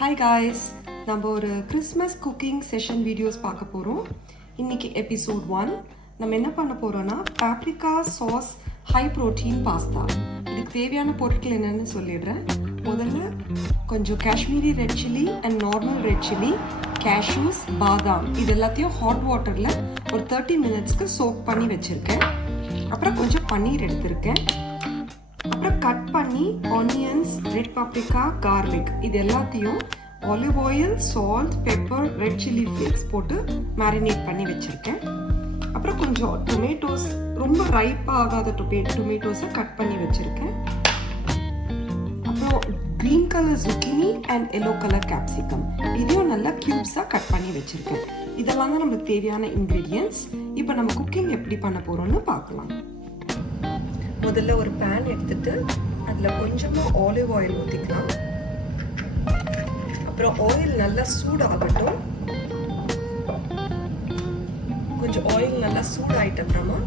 Hi guys, நம்ம ஒரு Christmas cooking session videos பார்க்க போகிறோம். இன்றைக்கி எபிசோட் 1. நம்ம என்ன பண்ண போகிறோன்னா paprika sauce high protein pasta. இதுக்கு தேவையான பொருட்கள் என்னென்னு சொல்லிடுறேன். முதல்ல கொஞ்சம் Kashmiri red chilli and normal red chilli, cashews, பாதாம், இது எல்லாத்தையும் ஹாட் வாட்டரில் ஒரு 30 மினிட்ஸ்க்கு சோக் பண்ணி வச்சுருக்கேன். அப்புறம் கொஞ்சம் பன்னீர் எடுத்திருக்கேன். அப்புறம் கட் பண்ணி ஆனியன்ஸ், ரெட் பாப்ரிகா, கார்லிக், இது எல்லாத்தையும் olive oil, salt, pepper, red chilli flakes போட்டு மேரினேட் பண்ணி வச்சுருக்கேன். அப்புறம் கொஞ்சம் டொமேட்டோஸ், ரொம்ப ரைப்பாக ஆகாத டொமேட்டோஸை கட் பண்ணி வச்சுருக்கேன். அப்புறம் green colour zucchini and yellow colour capsicum, இதையும் நல்லா க்யூப்ஸாக கட் பண்ணி வச்சுருக்கேன். இதெல்லாம் தான் நமக்கு தேவையான இன்க்ரீடியன்ட்ஸ். இப்போ நம்ம குக்கிங் எப்படி பண்ண போகிறோம்னு பார்க்கலாம். முதல்ல ஒரு பேன் எடுத்துட்டு அதில் கொஞ்சமாக ஆலிவ் ஆயில் ஊற்றிக்கலாம். அப்புறம் ஆயில் நல்லா சூடாகட்டும். கொஞ்சம் ஆயில் நல்லா சூடாயிட்ட அப்புறமா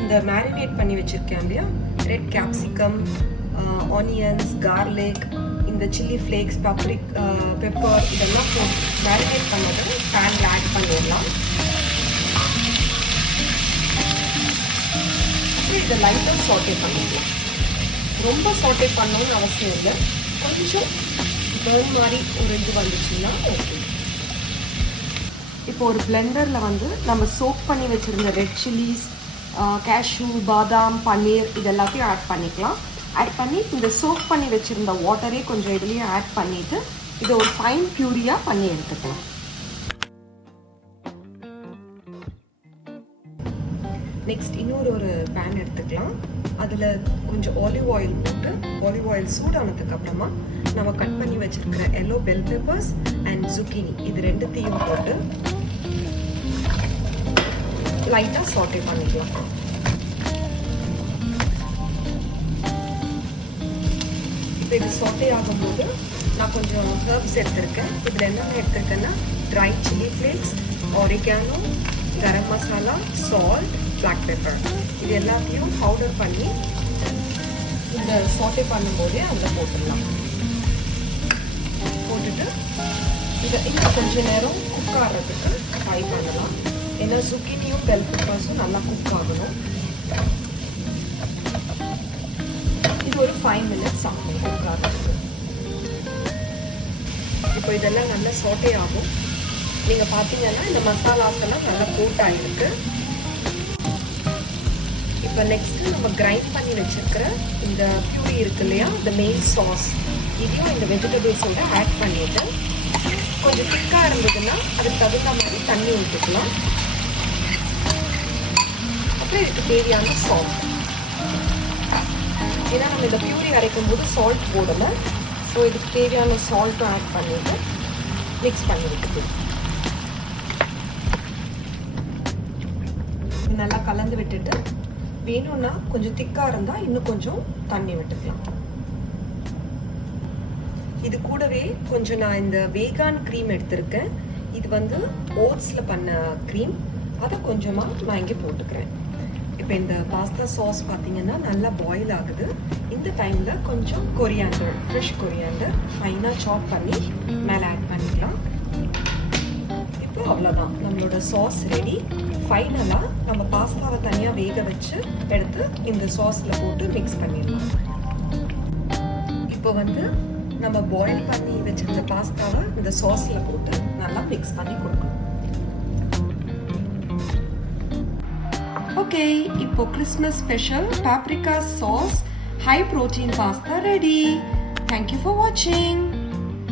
இந்த மேரினேட் பண்ணி வச்சிருக்கேன் இல்லையா, ரெட் கேப்சிகம், ஆனியன்ஸ், கார்லிக், இந்த சில்லி ஃப்ளேக்ஸ், பெப்பர், இதெல்லாம் மேரினேட் பண்ணதை பேனில் ஆட் பண்ணிடலாம். இதை லைட்டாக சாட்டே பண்ணிக்கலாம். ரொம்ப சாட்டே பண்ணணும்னு அவசியம் இல்லை. கொஞ்சம் பர்ன் மாதிரி ஒரு இது வந்துச்சுன்னா ஓகே. இப்போ ஒரு பிளெண்டரில் நம்ம சோக் பண்ணி வச்சுருந்த ரெட் சில்லிஸ், கேஷ்யூ, பாதாம், பன்னீர், இது எல்லாத்தையும் ஆட் பண்ணிக்கலாம். ஆட் பண்ணி இந்த சோக் பண்ணி வச்சுருந்த வாட்டரே கொஞ்சம் இதுலேயும் ஆட் பண்ணிவிட்டு இதை ஒரு ஃபைன் பியூரியாக பண்ணி எடுத்துக்கலாம். நெக்ஸ்ட் இன்னொரு பேன் எடுத்துக்கலாம். அதில் கொஞ்சம் ஆலிவ் ஆயில் போட்டு, ஆலிவ் ஆயில் சூடானதுக்கு அப்புறமா நம்ம கட் பண்ணி வச்சிருக்கிற yellow bell peppers and zucchini, இது ரெண்டுத்தையும் போட்டு லைட்டாக சாட்டே பண்ணிக்கலாம். இப்போ இது சாட்டே ஆகும்போது நான் கொஞ்சம் ஹர்ப்ஸ் எடுத்திருக்கேன். இதில் என்னென்ன எடுத்திருக்கேன்னா dry chilli flakes, oregano, garam masala, salt, black pepper, இது எல்லாத்தையும் பவுடர் பண்ணி இந்த சாட்டே பண்ணும்போதே அதில் போட்டுடலாம். போட்டுட்டு இதை இன்னும் கொஞ்சம் நேரம் குக் ஆகிறதுக்கு ட்ரை பண்ணலாம். ஏன்னா zucchiniயும் பெல் பெப்பர்ஸும் நல்லா குக் ஆகணும். இது ஒரு 5 மினிட்ஸ் ஆகும் குக் ஆகிறதுக்கு. இப்போ இதெல்லாம் நல்லா சாட்டே ஆகும். நீங்கள் பார்த்தீங்கன்னா இந்த மசாலாஸ் எல்லாம் நல்லா கோட் ஆகிருக்கு. இப்போ நெக்ஸ்ட்டு நம்ம கிரைண்ட் பண்ணி வச்சுருக்கிற இந்த பியூரி இருக்கு இல்லையா, இந்த மெயின் சாஸ், இதையும் இந்த வெஜிடபிள்ஸோட ஆட் பண்ணிவிட்டு கொஞ்சம் திக்காக இருந்ததுன்னா அதுக்கு தகுந்த மாதிரி தண்ணி ஊற்றிக்கலாம். அப்புறம் இதுக்கு தேவையான சால்ட், ஏன்னா நம்ம இந்த பியூரி அரைக்கும் போது சால்ட் போடலை, ஸோ இதுக்கு தேவையான சால்ட்டும் ஆட் பண்ணிவிட்டு மிக்ஸ் பண்ணி விட்டுது. நல்லா கலந்து விட்டுட்டு வேணும்னா கொஞ்சம் திக்காக இருந்தால் இன்னும் கொஞ்சம் தண்ணி விட்டுக்கலாம். இது கூடவே கொஞ்சம் நான் இந்த வேகான் க்ரீம் எடுத்திருக்கேன். இது ஓட்ஸில் பண்ண க்ரீம், அதை கொஞ்சமாக நான் இங்கே போட்டுக்கிறேன். இப்போ இந்த பாஸ்தா சாஸ் பார்த்தீங்கன்னா நல்லா பாயில் ஆகுது. இந்த டைமில் கொஞ்சம் கொரியாண்டர், ஃப்ரெஷ் கொரியாண்டர் ஃபைனாக சாப் பண்ணி மேலே ஆட் பண்ணிக்கலாம். இப்போ அவ்வளோதான், நம்மளோட சாஸ் ரெடி. ஃபைனலாக நம்ம பாஸ்தாவை தனியாக வேக வச்சு எடுத்து இந்த சாஸில் போட்டு மிக்ஸ் பண்ணிடலாம். இப்போ நம்ம பாயில் பண்ணி வச்சிருந்த பாஸ்தாவை இந்த சாஸில் போட்டு நல்லா மிக்ஸ் பண்ணி கொடுக்கணும். ஓகே, இப்போ Christmas special paprika sauce high protein pasta ready. Thank you for வாட்சிங்.